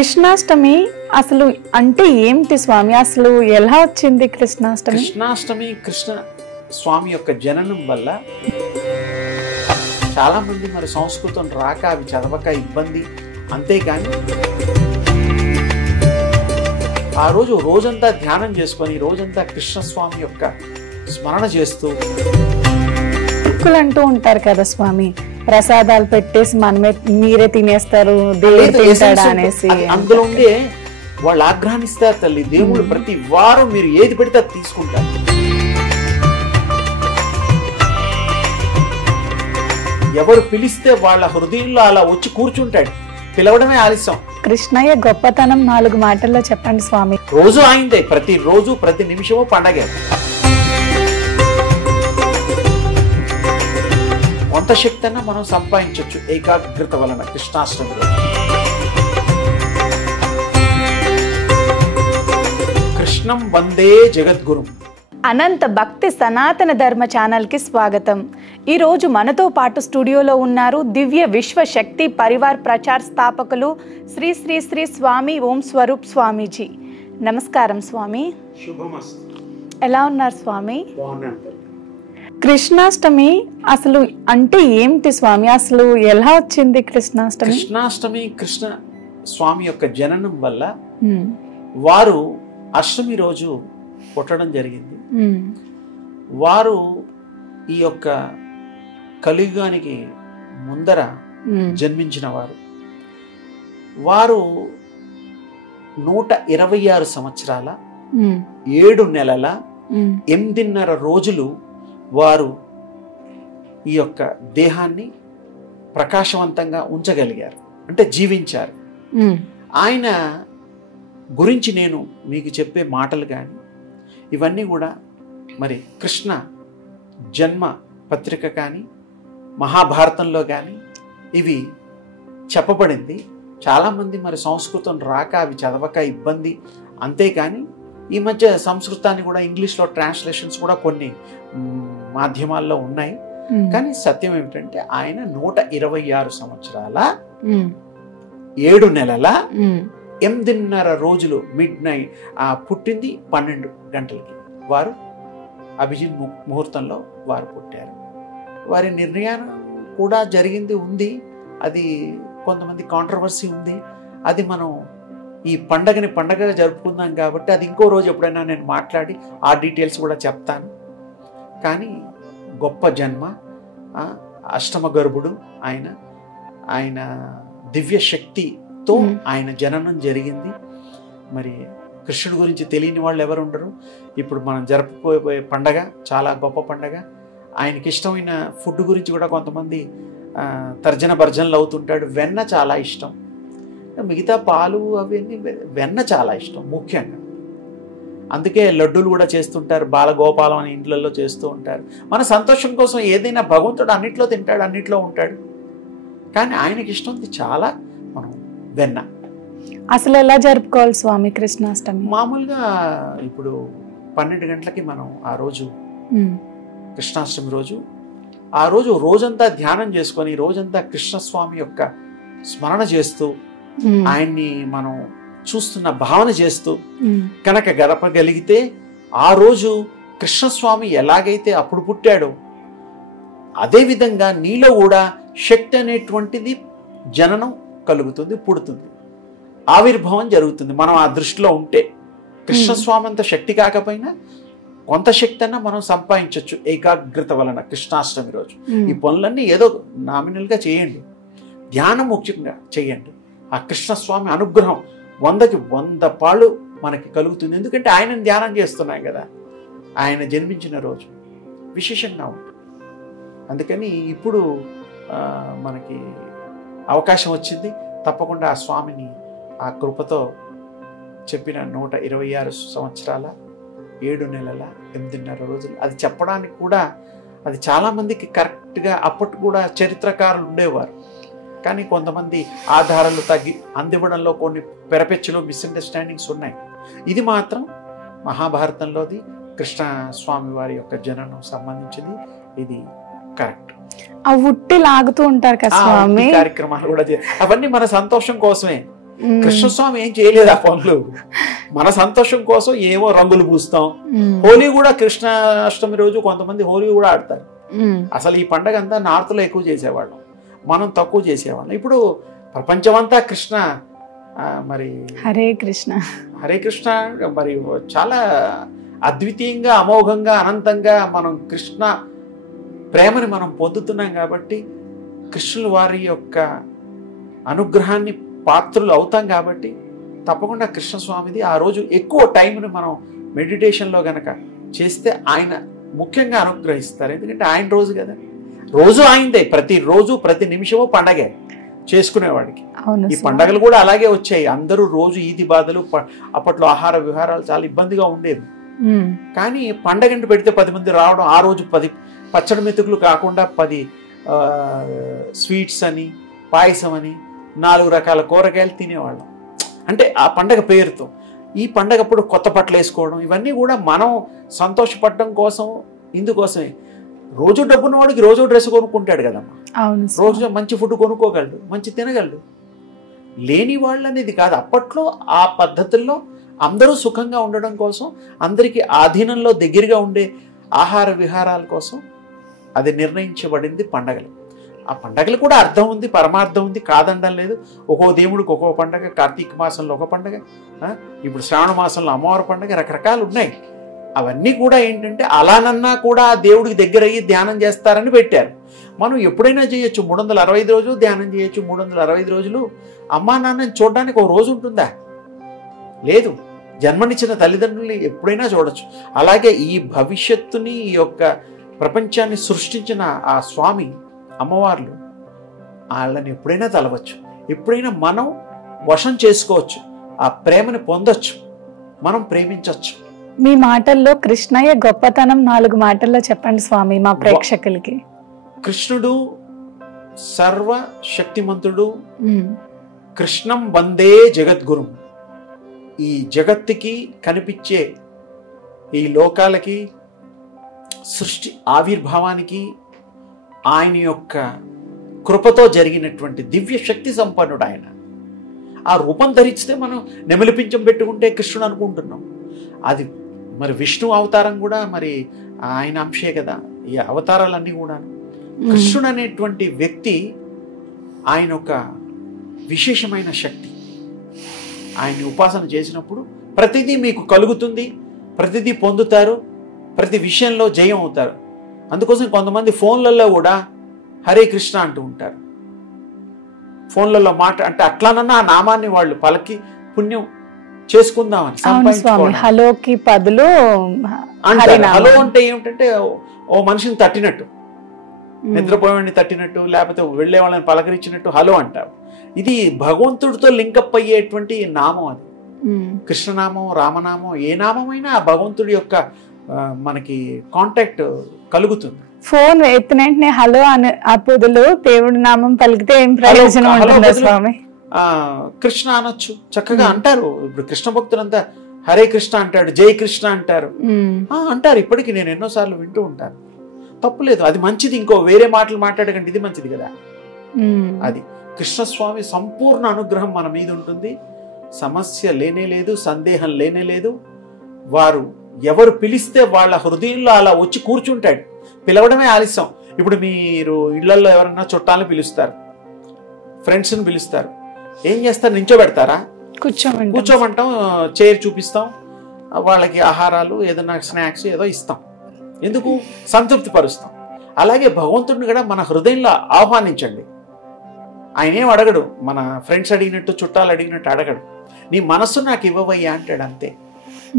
కృష్ణాష్టమి అసలు అంటే ఏంటి స్వామి? అసలు ఎలా వచ్చింది కృష్ణాష్టమి? కృష్ణాష్టమి కృష్ణ స్వామి యొక్క జననం వల్ల చాలా మంది మరి సంస్కృతం రాక అవి చదవక ఇబ్బంది. అంతేకాని ఆ రోజు రోజంతా ధ్యానం చేసుకొని రోజంతా కృష్ణస్వామి యొక్క స్మరణ చేస్తూ అంటూ ఉంటారు కదా స్వామి, ప్రసాదాలు పెట్టేసి మనమే మీరే తినేస్తారు దేవుడు తింటాడా అనేసి. అందులో ఉండే వాళ్ళు ఆగ్రహిస్తారు తల్లి. దేవుడు ప్రతి వారం మీరు ఏది పెడితే అది తీసుకుంటారు. ఎవరు పిలిస్తే వాళ్ళ హృదయంలో అలా వచ్చి కూర్చుంటాడు. పిలవడమే ఆలస్యం. కృష్ణయ్య గొప్పతనం 4 మాటల్లో చెప్పండి స్వామి. రోజు ఆయిందే, ప్రతి రోజు ప్రతి నిమిషము పండగే. కొంత శక్తి అన్నా మనం సంపాదించవచ్చు ఏకాగ్రత వలన కృష్ణాష్టమిలో. కృష్ణం వందే జగద్గురు. అనంత భక్తి సనాతన ధర్మ ఛానల్కి స్వాగతం. ఈరోజు మనతో పాటు స్టూడియోలో ఉన్నారు దివ్య విశ్వ శక్తి పరివార్ ప్రచార్ స్థాపకులు శ్రీ శ్రీ శ్రీ స్వామి ఓం స్వరూప్ స్వామీజీ. నమస్కారం స్వామి. శుభమస్తు. ఎలా ఉన్నారు స్వామి? బాగున్నాను. కృష్ణాష్టమి అసలు అంటే ఏంటి స్వామి? అసలు ఎలా వచ్చింది కృష్ణాష్టమి? కృష్ణాష్టమి కృష్ణ స్వామి యొక్క జననం వల్ల వారు అష్టమి రోజు పుట్టడం జరిగింది. వారు ఈ యొక్క కలియుగానికి ముందర జన్మించిన వారు. వారు 126 సంవత్సరాల 7 నెలల 8.5 రోజులు వారు ఈ యొక్క దేహాన్ని ప్రకాశవంతంగా ఉంచగలిగారు, అంటే జీవించారు. ఆయన గురించి నేను మీకు చెప్పే మాటలు కానీ ఇవన్నీ కూడా మరి కృష్ణ జన్మ పత్రిక కానీ మహాభారతంలో కానీ ఇవి చెప్పబడింది. చాలామంది మరి సంస్కృతం రాక అవి చదవక ఇబ్బంది. అంతేకాని ఈ మధ్య సంస్కృతాన్ని కూడా ఇంగ్లీష్లో ట్రాన్స్లేషన్స్ కూడా కొన్ని మాధ్యమాల్లో ఉన్నాయి. కానీ సత్యం ఏమిటంటే ఆయన 126 సంవత్సరాల 7 నెలల 8.5 రోజులు మిడ్ నైట్ పుట్టింది. 12 గంటలకి వారు అభిజిత్ ముహూర్తంలో వారు పుట్టారు. వారి నిర్ణయం కూడా జరిగింది ఉంది. అది కొంతమంది కాంట్రవర్సీ ఉంది. అది మనం ఈ పండగగా జరుపుకుందాం కాబట్టి అది ఇంకో రోజు ఎప్పుడైనా నేను మాట్లాడి ఆ డీటెయిల్స్ కూడా చెప్తాను. కానీ గొప్ప జన్మ, అష్టమ గర్భుడు ఆయన దివ్య శక్తితో ఆయన జననం జరిగింది. మరి కృష్ణుడి గురించి తెలియని వాళ్ళు ఎవరు ఉండరు. ఇప్పుడు మనం జరుపుకోబోయే పండగ చాలా గొప్ప పండగ. ఆయనకి ఇష్టమైన ఫుడ్ గురించి కూడా కొంతమంది తర్జన భర్జనలు అవుతుంటాడు. వెన్న చాలా ఇష్టం, మిగతా పాలు అవన్నీ, వెన్న చాలా ఇష్టం ముఖ్యంగా. అందుకే లడ్డూలు కూడా చేస్తుంటారు. బాలగోపాలం అని ఇంట్లలో చేస్తూ ఉంటారు. మన సంతోషం కోసం ఏదైనా భగవంతుడు అన్నిట్లో తింటాడు, అన్నిట్లో ఉంటాడు. కానీ ఆయనకి ఇష్టం చాలా మనం వెన్న. అసలు ఎలా జరుపుకోవాలి స్వామి కృష్ణాష్టమి? మామూలుగా ఇప్పుడు 12 గంటలకి మనం ఆ రోజు కృష్ణాష్టమి రోజు ఆ రోజు రోజంతా ధ్యానం చేసుకొని రోజంతా కృష్ణస్వామి యొక్క స్మరణ చేస్తూ ఆయన్ని మనం చూస్తున్న భావన చేస్తూ కనుక గడపగలిగితే ఆ రోజు కృష్ణస్వామి ఎలాగైతే అప్పుడు పుట్టాడో అదేవిధంగా నీలో కూడా శక్తి అనేటువంటిది జననం కలుగుతుంది, పుడుతుంది, ఆవిర్భావం జరుగుతుంది. మనం ఆ దృష్టిలో ఉంటే కృష్ణస్వామి అంత శక్తి కాకపోయినా కొంత శక్తి అన్నా మనం సంపాదించవచ్చు ఏకాగ్రత వలన కృష్ణాష్టమి రోజు. ఈ పనులన్నీ ఏదో నామినల్గా చేయండి, ధ్యానం ముఖ్యంగా చేయండి. ఆ కృష్ణస్వామి అనుగ్రహం 100కి 100 పాళ్ళు మనకి కలుగుతుంది. ఎందుకంటే ఆయనను ధ్యానం చేస్తున్నాం కదా. ఆయన జన్మించిన రోజు విశేషంగా ఉంటుంది. అందుకని ఇప్పుడు మనకి అవకాశం వచ్చింది. తప్పకుండా ఆ స్వామిని ఆ కృపతో చెప్పిన 126 సంవత్సరాల 7 నెలల 8.5 రోజులు అది చెప్పడానికి కూడా అది చాలామందికి కరెక్ట్గా అప్పటి కూడా చరిత్రకారులు ఉండేవారు. కానీ కొంతమంది ఆధారాలు తగ్గి అందివ్వడంలో కొన్ని పెరపెచ్చులు మిస్అండర్స్టాండింగ్స్ ఉన్నాయి. ఇది మాత్రం మహాభారతంలోది కృష్ణ స్వామి వారి యొక్క జననం సంబంధించింది. ఇది కరెక్ట్. ఆ ఉట్టి లాగుతూ ఉంటారు కదా స్వామి, కార్యక్రమాలు కూడా అవన్నీ మన సంతోషం కోసమే. కృష్ణస్వామి ఏం చేయలేదు ఆ పనులు. మన సంతోషం కోసం ఏమో రంగులు పూస్తాం. హోలీ కూడా కృష్ణాష్టమి రోజు కొంతమంది హోలీ కూడా ఆడతారు. అసలు ఈ పండగ అంతా నార్త్ లో ఎక్కువ చేసేవాళ్ళం, మనం తక్కువ చేసేవాళ్ళం. ఇప్పుడు ప్రపంచమంతా కృష్ణ మరి హరే కృష్ణ హరే కృష్ణ మరి చాలా అద్వితీయంగా, అమోఘంగా, అనంతంగా మనం కృష్ణ ప్రేమని మనం పొందుతున్నాం. కాబట్టి కృష్ణుల వారి యొక్క అనుగ్రహాన్ని పాత్రులు అవుతాం. కాబట్టి తప్పకుండా కృష్ణస్వామిది ఆ రోజు ఎక్కువ టైంని మనం మెడిటేషన్లో గనక చేస్తే ఆయన ముఖ్యంగా అనుగ్రహిస్తారు. ఎందుకంటే ఆయన రోజు కదా, రోజు ఆయనదే, ప్రతిరోజు ప్రతి నిమిషము పండగే చేసుకునేవాడికి. ఈ పండగలు కూడా అలాగే వచ్చాయి. అందరూ రోజు ఈది బాధలు, అప్పట్లో ఆహార విహారాలు చాలా ఇబ్బందిగా ఉండేవి. కానీ పండగంటూ పెడితే 10 మంది రావడం, ఆ రోజు 10 పచ్చడి మెతుకులు కాకుండా 10 స్వీట్స్ అని, పాయసం అని, 4 రకాల కూరగాయలు తినేవాళ్ళం. అంటే ఆ పండగ పేరుతో. ఈ పండగప్పుడు కొత్త బట్టలు వేసుకోవడం, ఇవన్నీ కూడా మనం సంతోషపడడం కోసం, ఇందుకోసమే. రోజు డబ్బున్న వాడికి రోజు డ్రెస్ కొనుక్కుంటాడు కదమ్మా, రోజు మంచి ఫుడ్ కొనుక్కోగలడు, మంచి తినగలడు. లేని వాళ్ళు అనేది కాదు. అప్పట్లో ఆ పద్ధతుల్లో అందరూ సుఖంగా ఉండడం కోసం, అందరికీ ఆధీనంలో దగ్గరగా ఉండే ఆహార విహారాల కోసం అది నిర్ణయించబడింది పండగలు. ఆ పండగలు కూడా అర్థం ఉంది, పరమార్థం ఉంది, కాదనడం లేదు. ఒక్కో దేవుడికి ఒక్కో పండగ, కార్తీక మాసంలో ఒక పండగ, ఇప్పుడు శ్రావణ మాసంలో అమ్మవారి పండగ, రకరకాలు ఉన్నాయి. అవన్నీ కూడా ఏంటంటే అలానన్నా కూడా ఆ దేవుడికి దగ్గర అయ్యి ధ్యానం చేస్తారని పెట్టారు. మనం ఎప్పుడైనా చేయొచ్చు, 365 రోజులు ధ్యానం చేయొచ్చు. 365 రోజులు అమ్మా నాన్నని చూడడానికి ఒక రోజు ఉంటుందా? లేదు. జన్మనిచ్చిన తల్లిదండ్రుల్ని ఎప్పుడైనా చూడొచ్చు. అలాగే ఈ భవిష్యత్తుని, ఈ యొక్క ప్రపంచాన్ని సృష్టించిన ఆ స్వామి అమ్మవార్లు, వాళ్ళని ఎప్పుడైనా తలవచ్చు, ఎప్పుడైనా మనం వశం చేసుకోవచ్చు, ఆ ప్రేమని పొందొచ్చు, మనం ప్రేమించవచ్చు. మీ మాటల్లో కృష్ణయ్య గొప్పతనం 4 మాటల్లో చెప్పండి స్వామి మా ప్రేక్షకులకి. కృష్ణుడు సర్వశక్తిమంతుడు. కృష్ణం వందే జగద్గురు. ఈ జగత్తుకి కనిపించే ఈ లోకాలకి, సృష్టి ఆవిర్భావానికి ఆయన యొక్క కృపతో జరిగినటువంటి దివ్య శక్తి సంపన్నుడు ఆయన. ఆ రూపం ధరిస్తే మనం నెమలిపించం పెట్టుకుంటే కృష్ణుడు అనుకుంటున్నాం. అది మరి విష్ణు అవతారం కూడా మరి ఆయన అంశే కదా. ఈ అవతారాలన్నీ కూడా కృష్ణుడు అనేటువంటి వ్యక్తి ఆయన ఒక విశేషమైన శక్తి. ఆయన్ని ఉపాసన చేసినప్పుడు ప్రతిదీ మీకు కలుగుతుంది, ప్రతిదీ పొందుతారు, ప్రతి విషయంలో జయం అవుతారు. అందుకోసం కొంతమంది ఫోన్లలో కూడా హరే కృష్ణ అంటూ ఉంటారు. ఫోన్లలో మాట అంటే అట్లానన్నా ఆ నామాన్ని వాళ్ళు పలకి పుణ్యం చేసుకుందామని సంపాదించుకోవాలి. హలోకి బదులు హలో అంటే ఏమిటంటే ఓ మనిషిని తట్టినట్టు, నిద్రపోయేవాడిని తట్టినట్టు, లేకపోతే వెళ్ళే వాళ్ళని పలకరించినట్టు హలో అంటారు. ఇది భగవంతుడితో లింకప్ అయ్యేటువంటి నామం. అది కృష్ణనామం, రామనామం, ఏ నామమైనా ఆ భగవంతుడి యొక్క మనకి కాంటాక్ట్ కలుగుతుంది. ఫోన్ ఎత్తిన వెంటనే హలో అని అప్పుదులు దేవుడి నామం పలికితే ఏం ప్రయోజనం ఉంటుంది స్వామి? కృష్ణ అనొచ్చు, చక్కగా అంటారు. ఇప్పుడు కృష్ణ భక్తులంతా హరే కృష్ణ అంటాడు, జై కృష్ణ అంటారు, అంటారు. ఇప్పటికీ నేను ఎన్నోసార్లు వింటూ ఉంటాను. తప్పులేదు, అది మంచిది. ఇంకో వేరే మాటలు మాట్లాడకండి, ఇది మంచిది కదా. అది కృష్ణస్వామి సంపూర్ణ అనుగ్రహం మన మీద ఉంటుంది. సమస్య లేనే లేదు, సందేహం లేనే లేదు. వారు ఎవరు పిలిస్తే వాళ్ళ హృదయంలో అలా వచ్చి కూర్చుంటాడు. పిలవడమే ఆలస్యం. ఇప్పుడు మీరు ఇళ్లలో ఎవరన్నా చుట్టాలను పిలుస్తారు, ఫ్రెండ్స్ని పిలుస్తారు, ఏం చేస్తారు? నించోబెడతారా? కూర్చోమంటాం, చైర్ చూపిస్తాం, వాళ్ళకి ఆహారాలు, ఏదైనా స్నాక్స్ ఏదో ఇస్తాం. ఎందుకు? సంతృప్తి పరుస్తాం. అలాగే భగవంతుడిని కూడా మన హృదయంలో ఆహ్వానించండి. ఆయన ఏం అడగడు, మన ఫ్రెండ్స్ అడిగినట్టు, చుట్టాలు అడిగినట్టు అడగడు. నీ మనస్సు నాకు ఇవ్వవయ్యా అంటాడు, అంతే.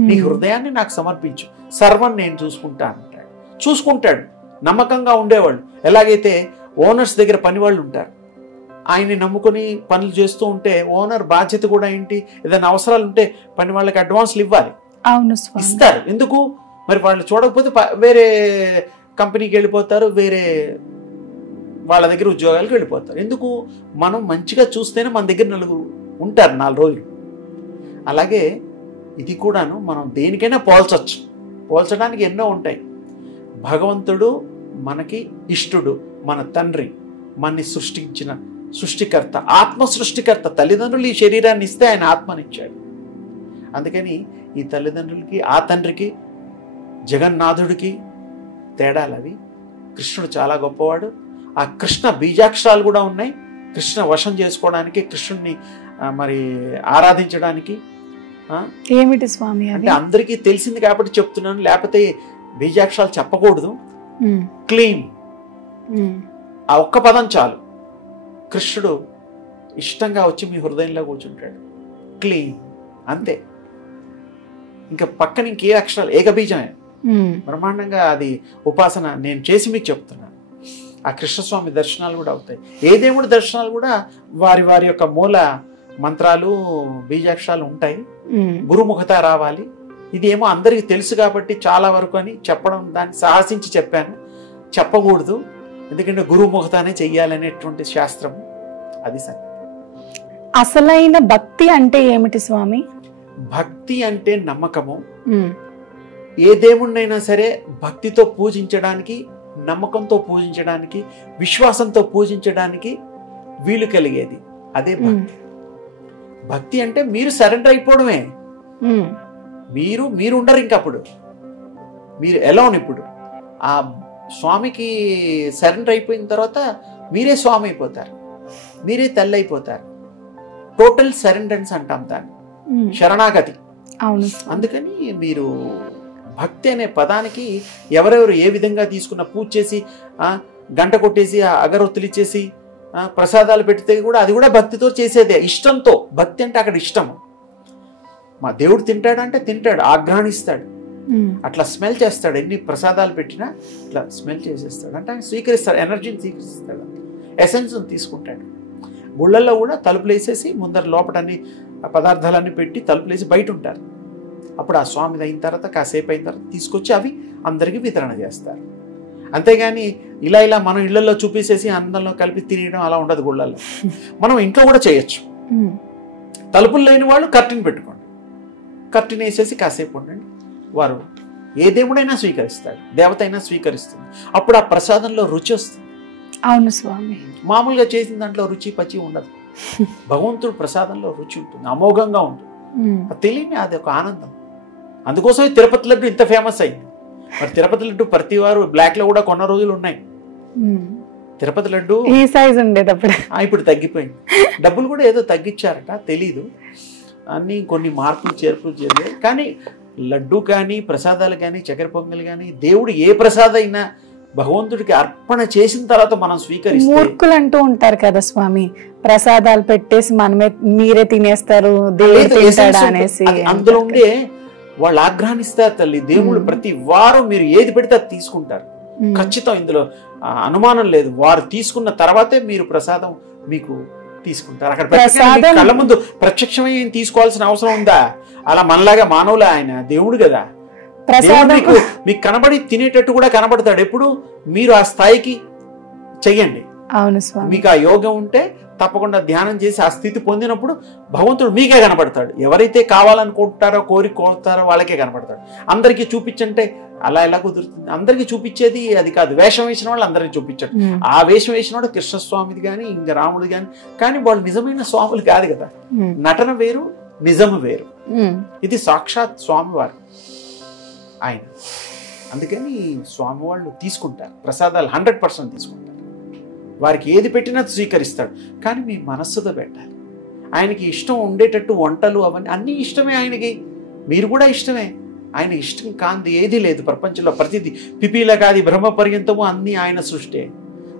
నీ హృదయాన్ని నాకు సమర్పించు, సర్వం నేను చూసుకుంటా అంటాడు. చూసుకుంటాడు. నమ్మకంగా ఉండేవాళ్ళు, ఎలాగైతే ఓనర్స్ దగ్గర పని వాళ్ళు ఉంటారు, ఆయన్ని నమ్ముకొని పనులు చేస్తూ ఉంటే ఓనర్ బాధ్యత కూడా ఏంటి, ఏదైనా అవసరాలు ఉంటే పని వాళ్ళకి అడ్వాన్స్లు ఇవ్వాలి. ఇస్తారు. ఎందుకు? మరి వాళ్ళు చూడకపోతే వేరే కంపెనీకి వెళ్ళిపోతారు, వేరే వాళ్ళ దగ్గర ఉద్యోగాలకు వెళ్ళిపోతారు. ఎందుకు? మనం మంచిగా చూస్తేనే మన దగ్గర నలుగురు ఉంటారు 4 రోజులు. అలాగే ఇది కూడాను మనం దేనికైనా పోల్చొచ్చు. పోల్చడానికి ఎన్నో ఉంటాయి. భగవంతుడు మనకి ఇష్టుడు, మన తండ్రి, మనని సృష్టించిన సృష్టికర్త, ఆత్మ సృష్టికర్త. తల్లిదండ్రులు ఈ శరీరాన్ని ఇస్తే ఆయన ఆత్మనిచ్చాడు. అందుకని ఈ తల్లిదండ్రులకి, ఆ తండ్రికి, జగన్నాథుడికి తేడాలు అవి. కృష్ణుడు చాలా గొప్పవాడు. ఆ కృష్ణ బీజాక్షరాలు కూడా ఉన్నాయి. కృష్ణ వశం చేసుకోవడానికి, కృష్ణుడిని మరి ఆరాధించడానికి. ఏమిటి స్వామి అంటే అందరికీ తెలిసింది కాబట్టి చెప్తున్నాను, లేకపోతే బీజాక్షరాలు చెప్పకూడదు. క్లీన్, ఆ ఒక్క పదం చాలు. కృష్ణుడు ఇష్టంగా వచ్చి మీ హృదయంలో కూర్చుంటాడు. క్లీన్, అంతే. ఇంకా పక్కన ఇంకే అక్షరాలు, ఏకబీజమే బ్రహ్మాండంగా. అది ఉపాసన నేను చేసి మీకు చెప్తున్నాను. ఆ కృష్ణస్వామి దర్శనాలు కూడా అవుతాయి. ఏ దేవుడి దర్శనాలు కూడా వారి వారి యొక్క మూల మంత్రాలు, బీజాక్షరాలు ఉంటాయి. గురుముఖత రావాలి. ఇది ఏమో అందరికీ తెలుసు కాబట్టి చాలా వరకు అని చెప్పడం, దాన్ని సాహసించి చెప్పాను. చెప్పకూడదు, ఎందుకంటే గురుముఖతానే చెయ్యాలనేటువంటి శాస్త్రం అది. సరే, అసలైన భక్తి అంటే ఏమిటి స్వామి? భక్తి అంటే నమ్మకము. ఏ దేవుణ్ణైనా సరే భక్తితో పూజించడానికి, నమ్మకంతో పూజించడానికి, విశ్వాసంతో పూజించడానికి వీలు కలిగేది అదే భక్తి. భక్తి అంటే మీరు సరెండర్ అయిపోవడమే. మీరు ఉండరు ఇంకప్పుడు, మీరు ఎలోన్. ఇప్పుడు ఆ స్వామికి సరెండర్ అయిపోయిన తర్వాత మీరే స్వామి అయిపోతారు, మీరే తల్లి అయిపోతారు. టోటల్ సరెండరెన్స్ అంటాం దాన్ని, శరణాగతి. అందుకని మీరు భక్తి అనే పదానికి ఎవరెవరు ఏ విధంగా తీసుకున్న, పూజ చేసి గంట కొట్టేసి అగరొత్తులు ఇచ్చేసి ప్రసాదాలు పెడితే కూడా అది కూడా భక్తితో చేసేదే, ఇష్టంతో. భక్తి అంటే అక్కడ ఇష్టము. మా దేవుడు తింటాడంటే తింటాడు, ఆగ్రహిస్తాడు, అట్లా స్మెల్ చేస్తాడు. ఎన్ని ప్రసాదాలు పెట్టినా ఇట్లా స్మెల్ చేసేస్తాడు. అంటే ఆయన స్వీకరిస్తాడు, ఎనర్జీని స్వీకరిస్తాడు, ఎసెన్స్ని తీసుకుంటాడు. గుళ్ళల్లో కూడా తలుపులు వేసేసి ముందర లోపటన్ని పదార్థాలన్నీ పెట్టి తలుపులు వేసి బయట ఉంటారు. అప్పుడు ఆ స్వామిది అయిన తర్వాత, కాసేపు అయిన తర్వాత తీసుకొచ్చి అవి అందరికీ వితరణ చేస్తారు. అంతేగాని ఇలా మనం ఇళ్లలో చూపేసేసి అందంలో కలిపి తినేయడం అలా ఉండదు గుళ్ళల్లో. మనం ఇంట్లో కూడా చేయొచ్చు. తలుపులు లేని వాళ్ళు కర్టెన్ పెట్టుకోండి, కర్టెన్ వేసేసి కాసేపు ఉండండి. వారు ఏ దేవుడైనా స్వీకరిస్తాడు, దేవత అయినా స్వీకరిస్తుంది. అప్పుడు ఆ ప్రసాదంలో రుచి వస్తుంది. అవును స్వామి. మామూలుగా చేసిన దాంట్లో రుచి పచ్చి ఉండదు. భగవంతుడు ప్రసాదంలో రుచి ఉంటుంది, అమోఘంగా ఉంటుంది. తెలియని అది ఒక ఆనందం. అందుకోసమే తిరుపతి లడ్డు ఇంత ఫేమస్ అయింది. మరి తిరుపతి లడ్డు ప్రతి వారు బ్లాక్ లో కూడా కొన్న రోజులు ఉన్నాయి. తిరుపతి లడ్డు ఈ సైజ్ ఉండేది అప్పుడు, ఇప్పుడు తగ్గిపోయింది. డబ్బులు కూడా ఏదో తగ్గించారట, తెలీదు. అన్ని కొన్ని మార్పులు చేర్పులు జరిగాయి. కానీ లడ్డు కానీ, ప్రసాదాలు కానీ, చక్కెర పొంగల్ కానీ, దేవుడు ఏ ప్రసాదం అయినా భగవంతుడికి అర్పణ చేసిన తర్వాత మనం స్వీకరిస్తే. మూర్ఖులు అంటూ ఉంటారు కదా స్వామి, ప్రసాదాలు పెట్టేసి మీరే తినేస్తారు, దేవుడు తింటాడా అనేసి. అందులో ఉండే వాళ్ళు ఆగ్రహిస్తారు తల్లి. దేవుడు ప్రతి వారం మీరు ఏది పెడితే అది తీసుకుంటారు, ఖచ్చితం. ఇందులో అనుమానం లేదు. వారు తీసుకున్న తర్వాతే మీరు ప్రసాదం మీకు తీసుకుంటారు. అక్కడ కళ్ళ ముందు ప్రత్యక్షమై తీసుకోవాల్సిన అవసరం ఉందా? అలా మనలాగా మానవులే, ఆయన దేవుడు కదా. మీకు కనబడి తినేటట్టు కూడా కనబడతాడు. ఎప్పుడు మీరు ఆ స్థాయికి చెయ్యండి. అవును స్వామి. మీకు ఆ యోగం ఉంటే తప్పకుండా ధ్యానం చేసి ఆ స్థితి పొందినప్పుడు భగవంతుడు మీకే కనబడతాడు. ఎవరైతే కావాలనుకుంటారో, కోరిక కోరుతారో వాళ్ళకే కనబడతాడు. అందరికీ చూపించంటే అలా ఎలా కుదురుతుంది? అందరికీ చూపించేది అది కాదు. వేషం వేసిన వాళ్ళు అందరికీ చూపించాడు. ఆ వేషం వేసిన వాడు కృష్ణస్వామిది కానీ, ఇంకా రాముడు కానీ వాళ్ళు నిజమైన స్వాములు కాదు కదా. నటన వేరు, నిజము వేరు. ఇది సాక్షాత్ స్వామివారు ఆయన. అందుకని స్వామి వాళ్ళు తీసుకుంటారు ప్రసాదాలు, 100% తీసుకుంటారు. వారికి ఏది పెట్టినా స్వీకరిస్తాడు. కానీ మీ మనస్సుతో పెట్టాలి. ఆయనకి ఇష్టం ఉండేటట్టు వంటలు అవన్నీ అన్నీ ఇష్టమే ఆయనకి. మీరు కూడా ఇష్టమే. ఆయన ఇష్టం కాంది ఏదీ లేదు ప్రపంచంలో. ప్రతిదీ పిపీల కాది బ్రహ్మ పర్యంతము అన్నీ ఆయన సృష్టి.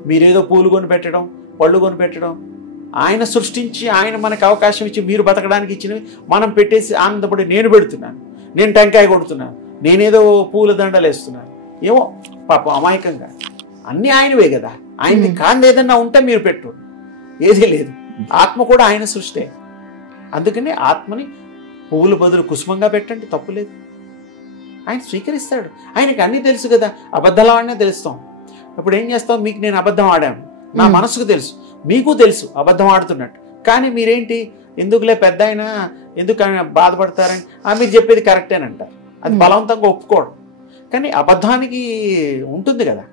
మీరేదో పూలు కొని పెట్టడం, పళ్ళు కొని పెట్టడం, ఆయన సృష్టించి ఆయన మనకు అవకాశం ఇచ్చి మీరు బతకడానికి ఇచ్చినవి మనం పెట్టేసి ఆనందపడి నేను పెడుతున్నాను, నేను టెంకాయ కొడుతున్నాను, నేనేదో పూల దండలు వేస్తున్నాను, ఏమో పాపం అమాయకంగా. అన్నీ ఆయనవే కదా. ఆయనది కాంది ఏదన్నా ఉంటే మీరు పెట్టు, ఏదీ లేదు. ఆత్మ కూడా ఆయన సృష్టి. అందుకని ఆత్మని పువ్వుల బదులు కుసుమంగా పెట్టండి, తప్పులేదు. ఆయన స్వీకరిస్తాడు. ఆయనకి అన్నీ తెలుసు కదా. అబద్ధాలు ఆడినే తెలుస్తాం. ఇప్పుడు ఏం చేస్తాం? మీకు నేను అబద్ధం ఆడాను, నా మనసుకు తెలుసు, మీకు తెలుసు అబద్ధం ఆడుతున్నట్టు. కానీ మీరేంటి, ఎందుకులే పెద్ద ఆయన ఎందుకు బాధపడతారని మీరు చెప్పేది కరెక్టేనంటారు. అది బలవంతంగా ఒప్పుకోవడం. కానీ అబద్ధానికి ఉంటుంది కదా,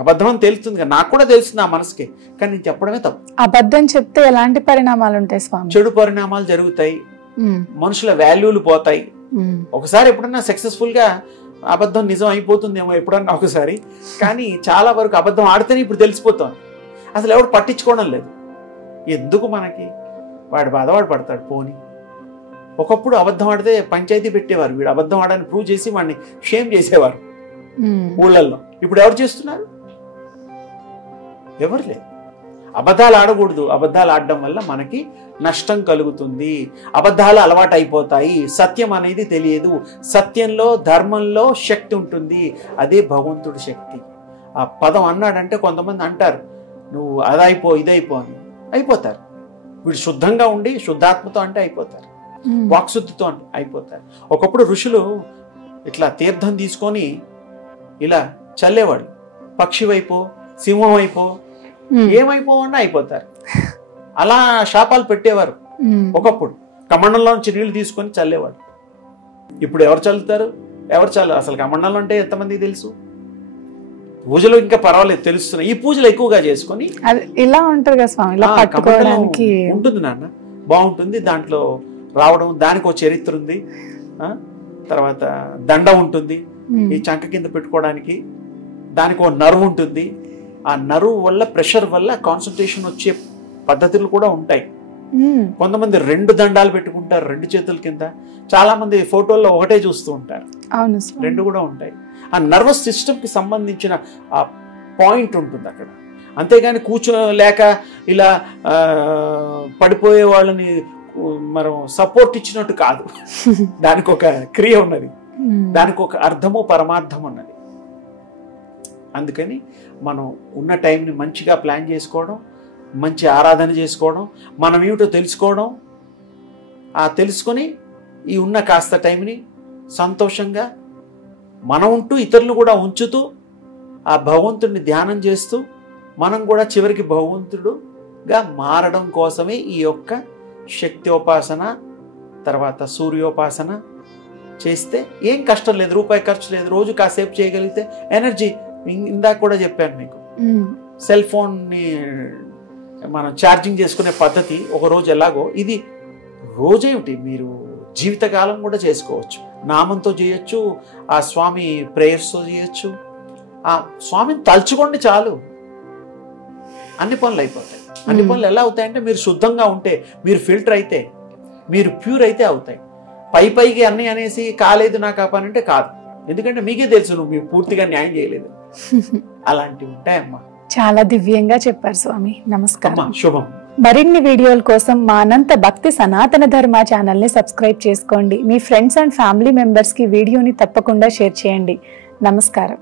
అబద్ధం అని తెలుస్తుంది కదా, నాకు కూడా తెలుస్తుంది ఆ మనసుకి, కానీ నేను చెప్పడమే తప్పు. అబద్ధం చెప్తే ఎలాంటి పరిణామాలు ఉంటాయి స్వామి? చెడు పరిణామాలు జరుగుతాయి, మనుషుల వాల్యూలు పోతాయి. ఒకసారి ఎప్పుడన్నా సక్సెస్ఫుల్ గా అబద్ధం నిజం అయిపోతుందేమో ఎప్పుడన్నా ఒకసారి, కానీ చాలా వరకు అబద్ధం ఆడితేనే ఇప్పుడు తెలిసిపోతాను. అసలు ఎవడు పట్టించుకోవడం లేదు. ఎందుకు మనకి, వాడు బాధవాడు పడతాడు పోని. ఒకప్పుడు అబద్ధం ఆడితే పంచాయతీ పెట్టేవారు, వీడు అబద్ధం ఆడని ప్రూవ్ చేసి వాడిని షేమ్ చేసేవారు ఊళ్ళల్లో. ఇప్పుడు ఎవరు చేస్తున్నారు? ఎవరు లేదు. అబద్ధాలు ఆడకూడదు, అబద్ధాలు ఆడడం వల్ల మనకి నష్టం కలుగుతుంది, అబద్ధాలు అలవాటు అయిపోతాయి, సత్యం అనేది తెలియదు. సత్యంలో ధర్మంలో శక్తి ఉంటుంది, అదే భగవంతుడి శక్తి. ఆ పదం అన్నాడంటే కొంతమంది అంటారు నువ్వు అదైపో ఇదైపో అని, అయిపోతారు. వీడు శుద్ధంగా ఉండి శుద్ధాత్మతో అంటే అయిపోతారు, వాక్శుద్ధితో అంటే అయిపోతారు. ఒకప్పుడు ఋషులు ఇట్లా తీర్థం తీసుకొని ఇలా చల్లేవాడు, పక్షి వైపో సింహం అయిపో ఏమైపోవన్నా అయిపోతారు. అలా శాపాలు పెట్టేవారు ఒకప్పుడు. కమండంలో నుంచి నీళ్లు తీసుకొని చల్లేవాడు. ఇప్పుడు ఎవరు చల్లుతారు? ఎవరు చల్లు? అసలు కమండంలో అంటే ఎంతమందికి తెలుసు? పూజలు ఇంకా పర్వాలేదు తెలుస్తున్నాయి, ఈ పూజలు ఎక్కువగా చేసుకొని ఇలా ఉంటారు కదా స్వామి, ఇలా పట్టుకోవడానికి ఉంటుంది నాన్న, బాగుంటుంది. దాంట్లో రావడం, దానికి ఒక చరిత్ర ఉంది. తర్వాత దండ ఉంటుంది ఈ చంక కింద పెట్టుకోవడానికి, దానికి ఒక నర్వ్ ఉంటుంది. ఆ నర్వ్ వల్ల ప్రెషర్ వల్ల కాన్సన్ట్రేషన్ వచ్చే పద్ధతులు కూడా ఉంటాయి. కొంతమంది 2 దండాలు పెట్టుకుంటారు 2 చేతుల కింద, చాలా మంది ఫోటోల్లో ఒకటే చూస్తూ ఉంటారు. 2 కూడా ఉంటాయి. ఆ నర్వస్ సిస్టమ్ కి సంబంధించిన ఆ పాయింట్ ఉంటుంది అక్కడ. అంతేగాని కూర్చోలేక ఇలా పడిపోయే వాళ్ళని మనం సపోర్ట్ ఇచ్చినట్టు కాదు. దానికి ఒక క్రియ ఉన్నది, దానికి ఒక అర్థము పరమార్థం ఉన్నది. అందుకని మనం ఉన్న టైంని మంచిగా ప్లాన్ చేసుకోవడం, మంచి ఆరాధన చేసుకోవడం, మనం ఏమిటో తెలుసుకోవడం, ఆ తెలుసుకొని ఈ ఉన్న కాస్త టైంని సంతోషంగా మనం ఉంటూ ఇతరులు కూడా ఉంచుతూ ఆ భగవంతుడిని ధ్యానం చేస్తూ మనం కూడా చివరికి భగవంతుడుగా మారడం కోసమే ఈ యొక్క శక్త్యోపాసన, తర్వాత సూర్యోపాసన చేస్తే ఏం కష్టం లేదు, రూపాయి ఖర్చు లేదు. రోజు కాసేపు చేయగలిగితే ఎనర్జీ, ఇందాక కూడా చెప్పాను మీకు, సెల్ ఫోన్ని మనం ఛార్జింగ్ చేసుకునే పద్ధతి ఒక రోజు ఎలాగో ఇది రోజేమిటి మీరు జీవితకాలం కూడా చేసుకోవచ్చు. నామంతో చేయొచ్చు, ఆ స్వామి ప్రేయర్స్తో చేయొచ్చు. ఆ స్వామిని తలుచుకోండి చాలు, అన్ని పనులు అయిపోతాయి. అన్ని పనులు ఎలా అవుతాయంటే మీరు శుద్ధంగా ఉంటే, మీరు ఫిల్టర్ అయితే, మీరు ప్యూర్ అయితే అవుతాయి. పైకి అన్నీ అనేసి కాలేదు నాకు ఆ పని అంటే కాదు, ఎందుకంటే మీకే తెలుసు నువ్వు మీరు పూర్తిగా న్యాయం చేయలేదు. అలాంటివి ఉంటాయమ్మా. చాలా దివ్యంగా చెప్పారు స్వామి. నమస్కారం. శుభం. మరిన్ని వీడియోల కోసం మా అనంత భక్తి సనాతన ధర్మ ఛానల్ ని సబ్స్క్రైబ్ చేసుకోండి. మీ ఫ్రెండ్స్ అండ్ ఫ్యామిలీ మెంబర్స్ కి వీడియోని తప్పకుండా షేర్ చేయండి. నమస్కారం.